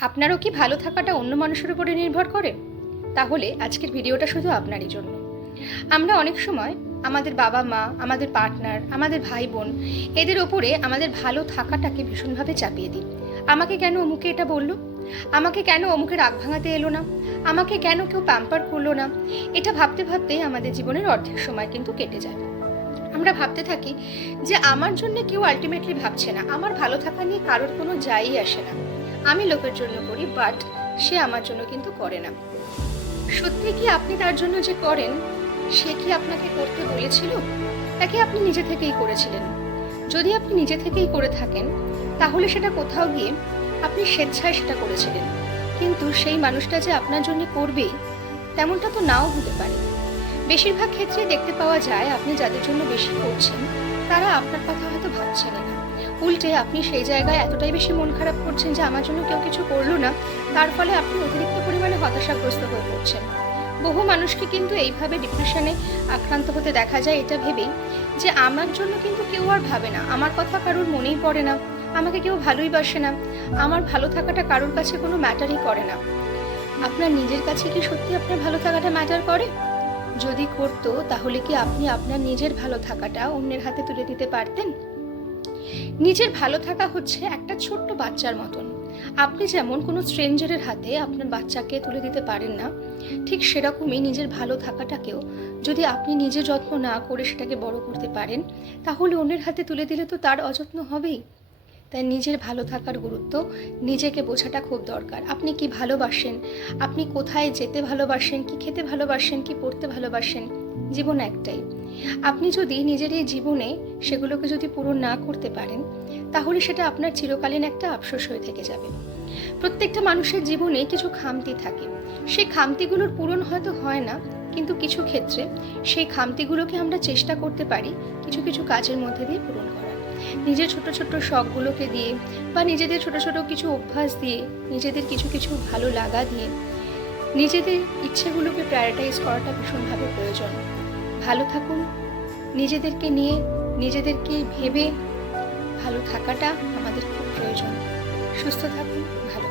আপনারও কি ভালো থাকাটা অন্য মানুষের উপরে নির্ভর করে? তাহলে আজকের ভিডিওটা শুধু আপনারই জন্য। আমরা অনেক সময় আমাদের বাবা মা, আমাদের পার্টনার, আমাদের ভাই বোন এদের ওপরে আমাদের ভালো থাকাটাকে ভীষণভাবে চাপিয়ে দিই। আমাকে কেন অমুকে এটা বলল? আমাকে কেন অমুকে রাগ ভাঙাতে এলো না? আমাকে কেন কেউ প্যাম্পার করলো না? এটা ভাবতে ভাবতেই আমাদের জীবনের অর্ধেক সময় কিন্তু কেটে যায়। আমরা ভাবতে থাকি যে আমার জন্য কেউ আলটিমেটলি ভাবছে না, আমার ভালো থাকা নিয়ে কারোর কোনো যায়ই আসে না। আমি লোকের জন্য করি, বাট সে আমার জন্য কিন্তু করে না। সত্যি কি আপনি তার জন্য যে করেন, সে কি আপনাকে করতে বলেছিল, নাকি আপনি নিজে থেকেই করেছিলেন? যদি আপনি নিজে থেকেই করে থাকেন, তাহলে সেটা কোথাও গিয়ে আপনি স্বেচ্ছায় সেটা করেছিলেন। কিন্তু সেই মানুষটা যে আপনার জন্য করবেই, তেমনটা তো নাও হতে পারে। বেশিরভাগ ক্ষেত্রে দেখতে পাওয়া যায় আপনি যাদের জন্য বেশি করছেন, তারা আপনার কথা হয়তো ভাবছেনই না। উল্টে আপনি সেই জায়গায় এতটাই বেশি মন খারাপ করছেন যে আমার জন্য কেউ কিছু করলো না, তার ফলে আপনি অতিরিক্ত পরিমাণে হতাশাগ্রস্ত হয়ে পড়ছেন। বহু মানুষকে কিন্তু এইভাবে ডিপ্রেশনে আক্রান্ত হতে দেখা যায়, এটা ভেবেই যে আমার জন্য কিন্তু কেউ আর ভাবে না, আমার কথা কারোর মনেই পড়ে না, আমাকে কেউ ভালোই বাসে না, আমার ভালো থাকাটা কারোর কাছে কোনো ম্যাটারই করে না। আপনার নিজের কাছে কি সত্যি আপনার ভালো থাকাটা ম্যাটার করে? যদি করতো, তাহলে কি আপনি আপনার নিজের ভালো থাকাটা অন্যের হাতে তুলে দিতে পারতেন? নিজের ভালো থাকা হচ্ছে একটা ছোট্ট বাচ্চার মতন। আপনি যেমন কোনো স্ট্রেঞ্জারের হাতে আপনার বাচ্চাকে তুলে দিতে পারেন না, ঠিক সেরকমই নিজের ভালো থাকাটাকেও যদি আপনি নিজে যত্ন না করে সেটাকে বড় করতে পারেন, তাহলে অন্যের হাতে তুলে দিলে তো তার অযত্ন হবেই। তাই নিজের ভালো থাকার গুরুত্ব নিজেকে বোঝাটা খুব দরকার। আপনি কি ভালোবাসেন, আপনি কোথায় যেতে ভালোবাসেন, কি খেতে ভালোবাসেন, কি পড়তে ভালোবাসেন, জীবন একটাই। আপনি যদি নিজের এই জীবনে সেগুলোকে যদি পূরণ না করতে পারেন, তাহলে সেটা আপনার চিরকালীন একটা আফসোস হয়ে থেকে যাবে। প্রত্যেকটা মানুষের জীবনে কিছু খামতি থাকে, সেই খামতিগুলোর পূরণ হয়তো হয় না, কিন্তু কিছু ক্ষেত্রে সেই খামতিগুলোকে আমরা চেষ্টা করতে পারি কিছু কিছু কাজের মধ্যে দিয়ে পূরণ করার। নিজের ছোট ছোট শখগুলোকে দিয়ে, বা নিজেদের ছোট ছোট কিছু অভ্যাস দিয়ে, নিজেদের কিছু কিছু ভালো লাগা দিয়ে নিজেদের ইচ্ছেগুলোকে প্রায়োরিটাইজ করাটা ভীষণভাবে প্রয়োজন। ভালো থাকুন, নিজেদেরকে নিয়ে, নিজেদেরকে ভেবে ভালো থাকাটা আমাদের খুব প্রয়োজন। সুস্থ থাকুন, ভালো